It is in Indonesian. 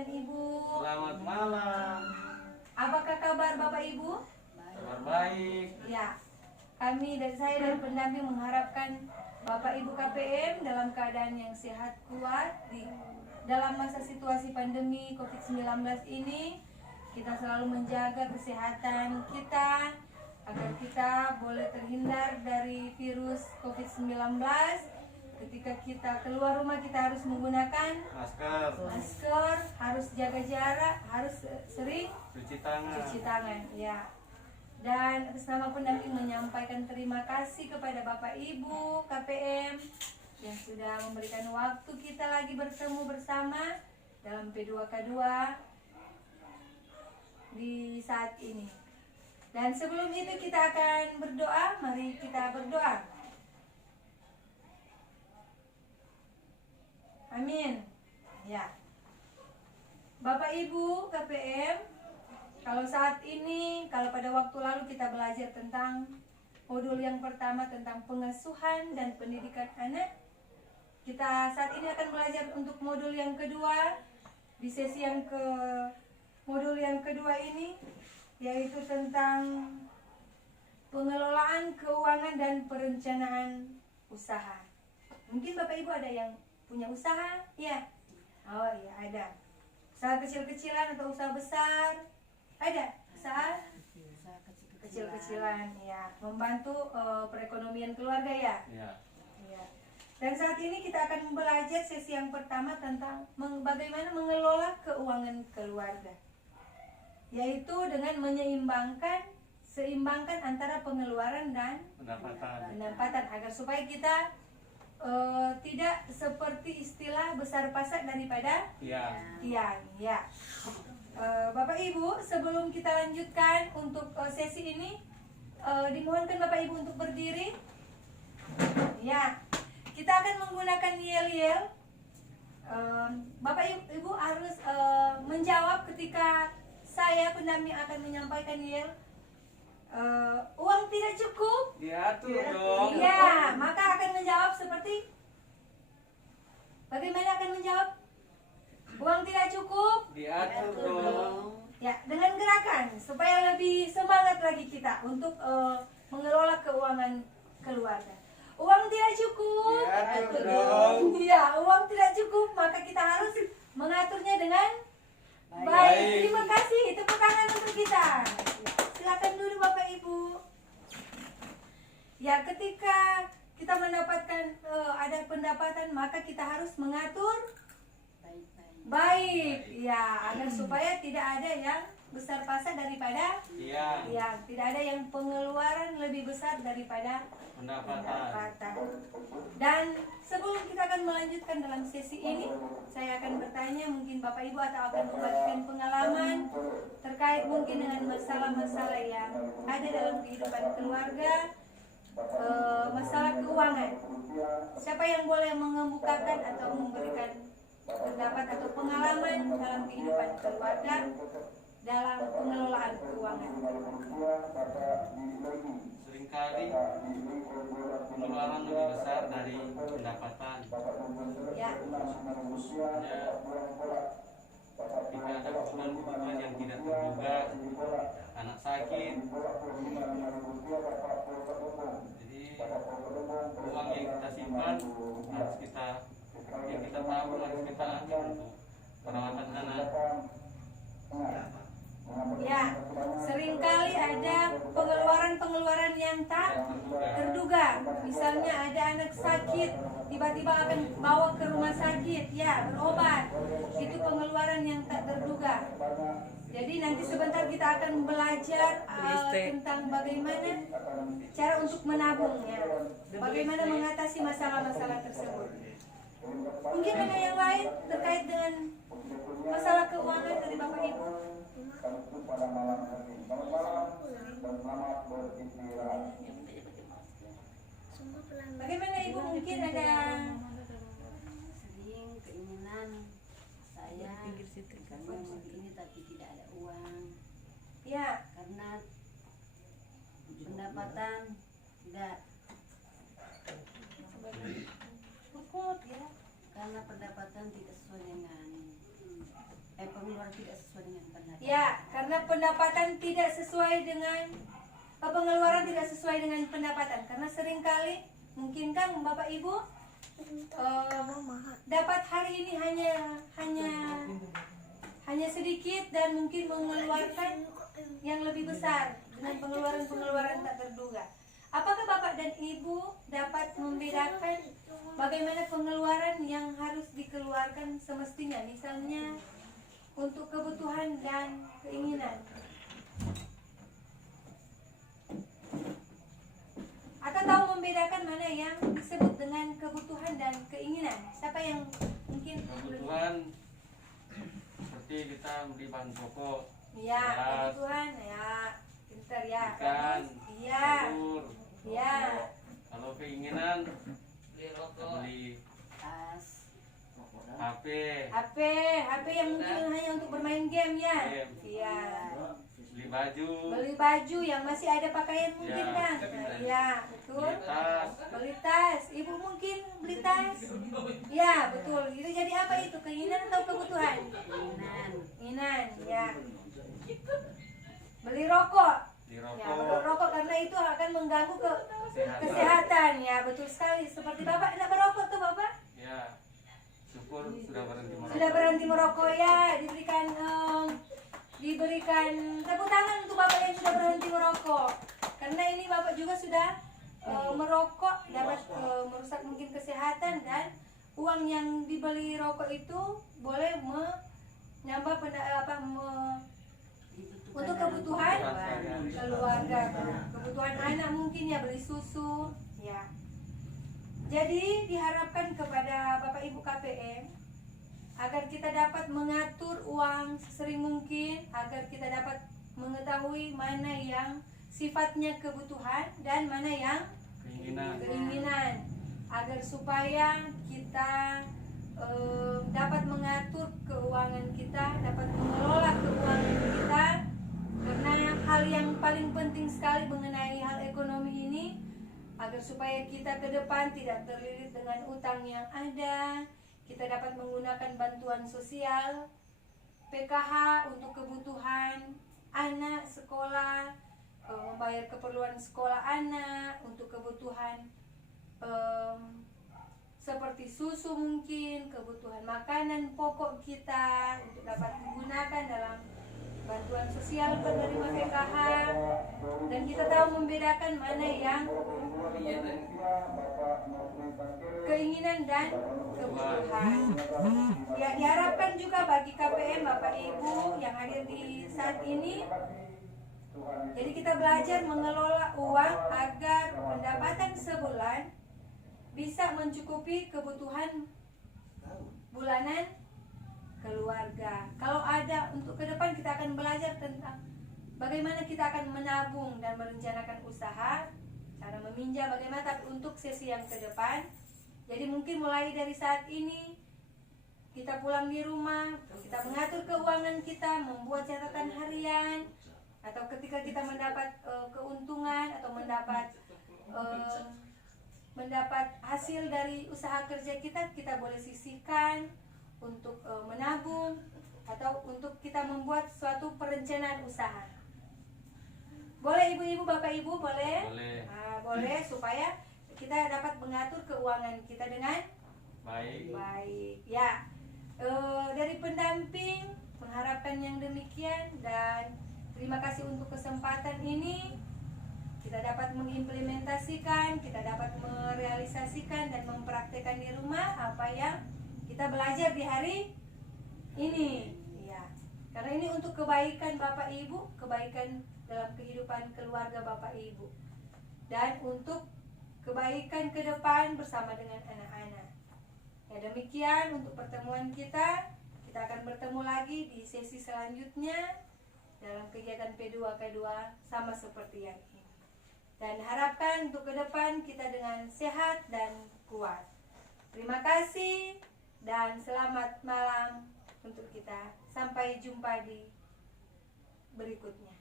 dan Ibu. Selamat malam. Apakah kabar Bapak Ibu? Kabar baik. Ya, kami dan saya dan pendamping mengharapkan Bapak Ibu KPM dalam keadaan yang sehat kuat dalam masa situasi pandemi COVID-19 ini. Kita selalu menjaga kesehatan kita agar kita boleh terhindar dari virus COVID-19. Ketika kita keluar rumah kita harus menggunakan masker, harus jaga jarak, harus sering cuci tangan, ya. Dan atas nama pendamping menyampaikan terima kasih kepada Bapak Ibu KPM yang sudah memberikan waktu kita lagi bertemu bersama dalam P2K2 di saat ini. Dan sebelum itu kita akan berdoa. Mari kita berdoa. Amin. Ya. Bapak Ibu KPM, kalau saat ini, kalau pada waktu lalu kita belajar tentang modul yang pertama tentang pengasuhan dan pendidikan anak, kita saat ini akan belajar untuk modul yang kedua di sesi modul yang kedua ini, yaitu tentang pengelolaan keuangan dan perencanaan usaha. Mungkin Bapak Ibu ada yang punya usaha? Ya. Oh iya, ada. Usaha kecil-kecilan atau usaha besar? Ada. Usaha kecil-kecilan, ya. Membantu perekonomian keluarga, ya. Ya. Dan saat ini kita akan belajar sesi yang pertama tentang bagaimana mengelola keuangan keluarga, yaitu dengan seimbangkan antara pengeluaran dan pendapatan agar supaya kita tidak seperti istilah besar pasak daripada tiang, ya. Bapak Ibu, sebelum kita lanjutkan untuk sesi ini, dimohonkan Bapak Ibu untuk berdiri. Ya, kita akan menggunakan yel-yel. Bapak Ibu harus menjawab ketika saya pendamping akan menyampaikan yel. Uang tidak cukup? Diatur dong. Iya, maka akan menjawab seperti bagaimana akan menjawab? Uang tidak cukup? Diatur dong. Ya, dengan gerakan supaya lebih semangat lagi kita untuk mengelola keuangan keluarga. Uang tidak cukup? Diatur dong. Iya, uang tidak cukup, maka kita harus mengaturnya dengan baik. Terima kasih, tepuk tangan untuk kita. Silakan dulu Bapak Ibu. Ya, ketika kita mendapatkan ada pendapatan, maka kita harus mengatur baik, ya, agar supaya tidak ada yang besar pasak daripada yang tidak ada yang pengeluaran lebih besar daripada pendapatan. Dan sebelum kita akan melanjutkan dalam sesi ini, saya akan bertanya, mungkin Bapak Ibu atau akan membagikan pengalaman terkait mungkin dengan masalah-masalah yang ada dalam kehidupan keluarga, masalah keuangan. Siapa yang boleh mengemukakan atau memberikan pendapat atau pengalaman dalam kehidupan keluarga dalam pengelolaan keuangan? Seringkali pengeluaran lebih besar dari pendapatan. Ya. Jika ada kebutuhan yang tidak terduga, anak sakit, jadi uang yang kita simpan harus kita tabung, harus kita ambil untuk perawatan anak. Ya, seringkali ada pengeluaran yang tak terduga. Misalnya ada anak sakit, tiba-tiba akan bawa ke rumah sakit, ya, berobat. Itu pengeluaran yang tak terduga. Jadi nanti sebentar kita akan belajar tentang bagaimana cara untuk menabung, ya. Bagaimana mengatasi masalah-masalah tersebut. Mungkin ada yang lain terkait dengan masalah keuangan dari Bapak Ibu? Bagaimana Ibu, mungkin ada sering keinginan saya karena begini tapi tidak ada uang, ya, karena pendapatan tidak cukup, ya. karena pendapatan tidak sesuai dengan pengeluaran tidak sesuai dengan pendapatan. Ya, karena pendapatan tidak sesuai dengan pengeluaran tidak sesuai dengan pendapatan. Karena seringkali mungkin kan Bapak Ibu dapat hari ini hanya sedikit dan mungkin mengeluarkan yang lebih besar dengan pengeluaran tak terduga. Apakah Bapak dan Ibu dapat membedakan bagaimana pengeluaran yang harus dikeluarkan semestinya, misalnya untuk kebutuhan dan keinginan? Atau tahu membedakan mana yang disebut dengan kebutuhan dan keinginan? Siapa yang mungkin Kebutuhan seperti kita beli bahan pokok, ya, beras, kebutuhan ya, pintar ya, ikan, iya, telur. ya, Kalau keinginan beli Tas, HP yang mungkin hanya untuk bermain game ya, Game. iya, beli baju, beli baju yang masih ada pakaian mungkin Ya. kan, nah, iya, betul. beli tas, Beli tas, ibu mungkin beli tas, ya betul. Itu jadi apa itu, keinginan atau kebutuhan? keinginan, Keinginan, ya. Beli rokok, beli ya beli rokok, rokok karena itu akan mengganggu kesehatan. kesehatan, ya betul sekali. Seperti bapak tidak merokok tuh bapak, Ya, syukur sudah berhenti merokok. sudah berhenti merokok ya, diberikan tepuk tangan untuk bapak yang sudah berhenti merokok. Karena ini bapak juga sudah merokok dapat merusak mungkin kesehatan, dan uang yang dibeli rokok itu boleh menambah untuk kebutuhan keluarga, kebutuhan anak mungkin ya, beli susu ya. Jadi diharapkan kepada Bapak Ibu KPM agar kita dapat mengatur uang sesering mungkin, agar kita dapat mengetahui mana yang sifatnya kebutuhan dan mana yang keinginan, agar supaya kita dapat mengatur keuangan kita, dapat mengelola keuangan kita. Karena hal yang paling penting sekali mengenai hal ekonomi ini, agar supaya kita ke depan tidak terlilit dengan utang yang ada, kita dapat menggunakan bantuan sosial, PKH untuk kebutuhan anak sekolah, membayar keperluan sekolah anak, untuk kebutuhan seperti susu mungkin, kebutuhan makanan pokok kita untuk dapat digunakan dalam bantuan sosial penerima PKH. Dan kita tahu membedakan mana yang keinginan dan kebutuhan. Ya, diharapkan juga bagi KPM Bapak Ibu yang hadir di saat ini, jadi kita belajar mengelola uang agar pendapatan sebulan bisa mencukupi kebutuhan bulanan keluarga. Kalau ada untuk ke depan, kita akan belajar tentang bagaimana kita akan menabung dan merencanakan usaha, cara meminjam bagaimana, tapi untuk sesi yang ke depan. Jadi mungkin mulai dari saat ini kita pulang di rumah, kita mengatur keuangan kita, membuat catatan harian, atau ketika kita mendapat keuntungan atau mendapat hasil dari usaha kerja kita, kita boleh sisihkan untuk menabung atau untuk kita membuat suatu perencanaan usaha. Boleh ibu-ibu, bapak ibu, boleh? Boleh, supaya kita dapat mengatur keuangan kita dengan baik. Ya, dari pendamping mengharapkan yang demikian, dan terima kasih untuk kesempatan ini. Kita dapat mengimplementasikan, kita dapat merealisasikan dan mempraktekkan di rumah apa yang kita belajar di hari ini, ya. Karena ini untuk kebaikan Bapak Ibu, kebaikan dalam kehidupan keluarga Bapak Ibu, dan untuk kebaikan ke depan bersama dengan anak-anak. Ya, demikian untuk pertemuan kita. Kita akan bertemu lagi di sesi selanjutnya dalam kegiatan P2K2 sama seperti yang ini. Dan harapkan untuk ke depan kita dengan sehat dan kuat. Terima kasih dan selamat malam untuk kita. Sampai jumpa di berikutnya.